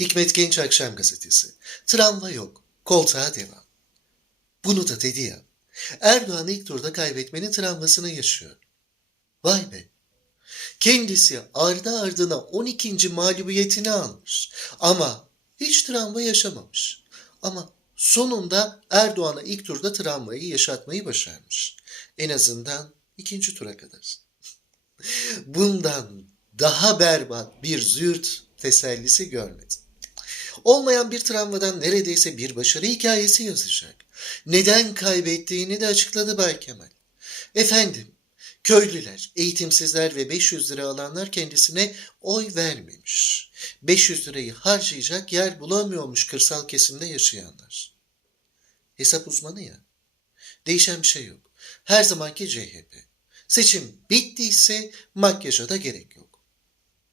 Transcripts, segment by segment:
Hikmet Genç Akşam Gazetesi. Travma yok, koltuğa devam. Bunu da dedi ya. Erdoğan ilk turda kaybetmenin travmasını yaşıyor. Vay be. Kendisi ardı ardına 12. mağlubiyetini almış. Ama hiç travma yaşamamış. Ama sonunda Erdoğan'a ilk turda travmayı yaşatmayı başarmış. En azından ikinci tura kadar. Bundan daha berbat bir züğürt tesellisi görmedim. Olmayan bir travmadan neredeyse bir başarı hikayesi yazacak. Neden kaybettiğini de açıkladı Bay Kemal. Efendim, köylüler, eğitimsizler ve 500 lira alanlar kendisine oy vermemiş. 500 lirayı harcayacak yer bulamıyormuş kırsal kesimde yaşayanlar. Hesap uzmanı ya. Değişen bir şey yok. Her zamanki CHP. Seçim bittiyse makyaja da gerek yok.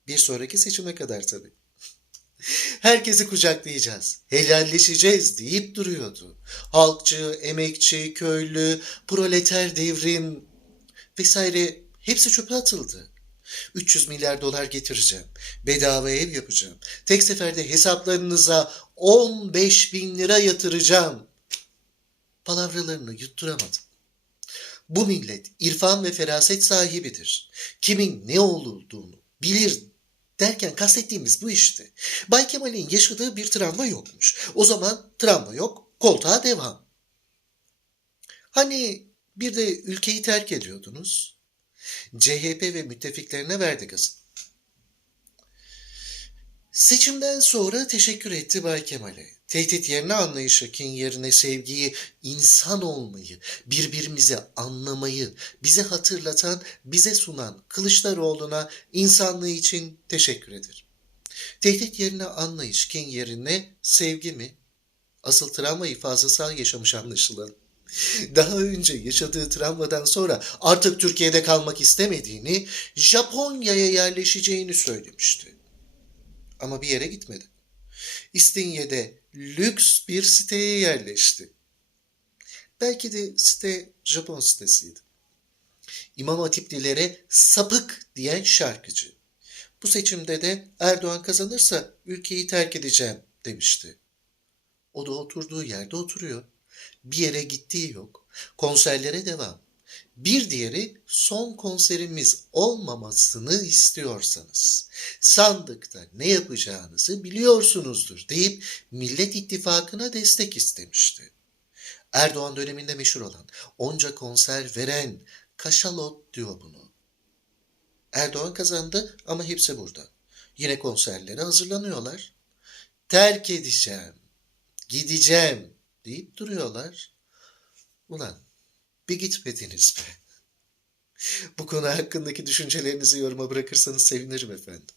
Bir sonraki seçime kadar tabii. Herkesi kucaklayacağız, helalleşeceğiz deyip duruyordu. Halkçı, emekçi, köylü, proleter devrim vesaire hepsi çöpe atıldı. 300 milyar dolar getireceğim. Bedava ev yapacağım. Tek seferde hesaplarınıza 15 bin lira yatıracağım. Palavralarını yutturamadım. Bu millet irfan ve feraset sahibidir. Kimin ne olduğunu bilir derken kastettiğimiz bu işte. Bay Kemal'in yaşadığı bir travma yokmuş. O zaman travma yok, koltuğa devam. Hani bir de ülkeyi terk ediyordunuz. CHP ve müttefiklerine verdi gazı. Seçimden sonra teşekkür etti Bay Kemal'e. Tehdit yerine anlayışı, kin yerine sevgiyi, insan olmayı, birbirimizi anlamayı, bize hatırlatan, bize sunan Kılıçdaroğlu'na insanlığı için teşekkür ederim. Tehdit yerine anlayış, kin yerine sevgi mi? Asıl travmayı fazla sağ yaşamış anlaşılan. Daha önce yaşadığı travmadan sonra artık Türkiye'de kalmak istemediğini, Japonya'ya yerleşeceğini söylemişti. Ama bir yere gitmedi. İstinye'de lüks bir siteye yerleşti. Belki de site Japon sitesiydi. İmam Hatiplilere sapık diyen şarkıcı. Bu seçimde de Erdoğan kazanırsa ülkeyi terk edeceğim demişti. O da oturduğu yerde oturuyor. Bir yere gittiği yok. Konserlere devam. Bir diğeri son konserimiz olmamasını istiyorsanız sandıkta ne yapacağınızı biliyorsunuzdur deyip Millet İttifakı'na destek istemişti. Erdoğan döneminde meşhur olan onca konser veren kaşalot diyor bunu. Erdoğan kazandı ama hepsi burada. Yine konserlere hazırlanıyorlar. Terk edeceğim, gideceğim deyip duruyorlar. Ulan bir gitmediniz be. Bu konu hakkındaki düşüncelerinizi yoruma bırakırsanız sevinirim efendim.